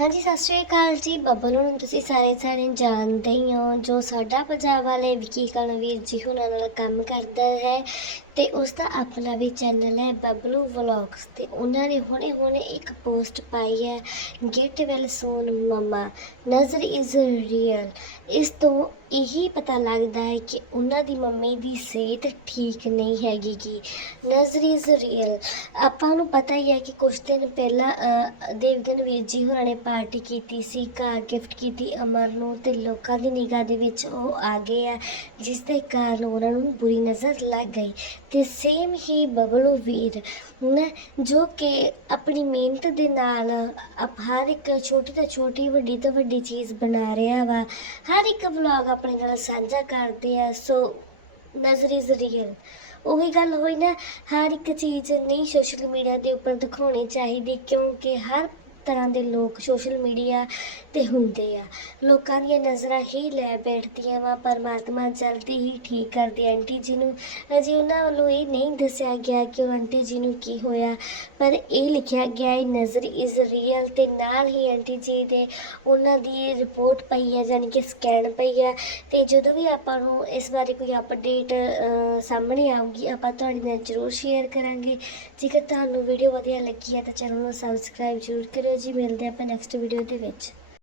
ਹਾਂਜੀ, ਸਤਿ ਸ਼੍ਰੀ ਅਕਾਲ ਜੀ। ਬੱਬਲ ਨੂੰ ਤੁਸੀਂ ਸਾਰੇ ਸਾਰੇ ਜਾਣਦੇ ਹੀ ਹੋ, ਜੋ ਸਾਡਾ ਪੰਜਾਬ ਵਾਲੇ ਵਿਕੀ ਕਣਵੀਰ ਜੀ ਹੁਣਾਂ ਨਾਲ ਕੰਮ ਕਰਦਾ ਹੈ। ਤੇ ਉਸ ਦਾ ਆਪਣਾ ਵੀ ਚੈਨਲ ਹੈ ਬਬਲੂ ਵਲੌਗਸ ਤੇ ਉਹਨਾਂ ਨੇ ਹੁਣੇ ਹੁਣੇ ਇੱਕ ਪੋਸਟ ਪਾਈ ਹੈ ਗੈਟ ਵੈਲ ਸੋਨ ਮਮਾ ਨਜ਼ਰ ਇਜ਼ ਰੀਅਲ ਇਸ ਤੋਂ ਇਹੀ ਪਤਾ ਲੱਗਦਾ ਹੈ ਕਿ ਉਹਨਾਂ ਦੀ ਮੰਮੀ ਦੀ ਸਿਹਤ ਠੀਕ ਨਹੀਂ ਹੈਗੀ ਕਿ ਨਜ਼ਰ ਇਜ਼ ਰੀਅਲ ਆਪਾਂ ਨੂੰ ਪਤਾ ਹੀ ਹੈ ਕਿ ਕੁਝ ਦਿਨ ਪਹਿਲਾਂ ਅ, ਦੇਵਗਨ ਵੀਰ ਜੀ ਹੋਰਾਂ ਨੇ ਪਾਰਟੀ ਕੀਤੀ ਸੀ ਕਾਰ ਗਿਫਟ ਕੀਤੀ ਅਮਰ ਨੂੰ ਤੇ ਲੋਕਾਂ ਦੀ ਨਿਗਾਹ ਦੇ ਵਿੱਚ ਉਹ ਆ ਗਏ ਆ ਜਿਸ ਦੇ ਕਾਰਨ ਉਹਨਾਂ ਨੂੰ ਬੁਰੀ ਨਜ਼ਰ ਲੱਗ ਗਈ। ਤੇ ਸੇਮ ਹੀ ਬਬਲੂ ਵੀਰ, ਨਾ, ਜੋ ਕਿ ਆਪਣੀ ਮਿਹਨਤ ਦੇ ਨਾਲ ਹਰ ਇੱਕ ਛੋਟੀ ਤੋਂ ਛੋਟੀ, ਵੱਡੀ ਤੋਂ ਵੱਡੀ ਚੀਜ਼ ਬਣਾ ਰਿਹਾ ਵਾ। ਹਰ ਇੱਕ ਵਲੌਗ ਆਪਣੇ ਨਾਲ ਸਾਂਝਾ ਕਰਦੇ ਆ, ਸੋ ਨਜ਼ਰ ਇਜ਼ ਰੀਅਲ ਉਹੀ ਗੱਲ ਹੋਈ ਨਾ, ਹਰ ਇੱਕ ਚੀਜ਼ ਨਹੀਂ ਸੋਸ਼ਲ ਮੀਡੀਆ ਦੇ ਉੱਪਰ ਦਿਖਾਉਣੀ ਚਾਹੀਦੀ, ਕਿਉਂਕਿ ਹਰ ਤਰ੍ਹਾਂ ਦੇ ਲੋਕ ਸੋਸ਼ਲ ਮੀਡੀਆ ਤੇ ਹੁੰਦੇ ਆ। ਲੋਕਾਂ ਦੀਆਂ ਨਜ਼ਰਾਂ ਹੀ ਲੈ ਬੈਠਦੀਆਂ ਵਾ, ਪਰਮਾਤਮਾ ਜਲਦੀ ਹੀ ਠੀਕ ਕਰਦੇ ਆਂਟੀ ਜੀ ਨੂੰ ਅਜੇ ਉਹਨਾਂ ਵੱਲੋਂ ਇਹ ਨਹੀਂ ਦੱਸਿਆ ਗਿਆ ਕਿ ਉਹ ਆਂਟੀ ਜੀ ਨੂੰ ਕੀ ਹੋਇਆ, ਪਰ ਇਹ ਲਿਖਿਆ ਗਿਆ ਹੈ ਨਜ਼ਰ ਇਜ਼ ਰੀਅਲ ਤੇ ਨਾਲ ਹੀ ਆਂਟੀ ਜੀ ਦੇ ਉਹਨਾਂ ਦੀ ਰਿਪੋਰਟ ਪਈ ਹੈ ਯਾਨੀ ਕਿ ਸਕੈਨ ਪਈ ਹੈ ਤੇ ਜਦੋਂ ਵੀ ਆਪਾਂ ਨੂੰ ਇਸ ਬਾਰੇ ਕੋਈ ਅਪਡੇਟ ਸਾਹਮਣੇ ਆਊਗੀ, ਆਪਾਂ ਤੁਹਾਡੇ ਨਾਲ ਜ਼ਰੂਰ ਸ਼ੇਅਰ ਕਰਾਂਗੇ। ਜੇਕਰ ਤੁਹਾਨੂੰ ਵੀਡੀਓ ਵਧੀਆ ਲੱਗੀ ਹੈ ਤਾਂ ਚੈਨਲ ਨੂੰ ਸਬਸਕ੍ਰਾਈਬ ਜ਼ਰੂਰ ਕਰਿਓ। ਜੀ ਮਿਲਦੇ ਆਪਾਂ ਨੈਕਸਟ ਵੀਡੀਓ ਦੇ ਵਿੱਚ।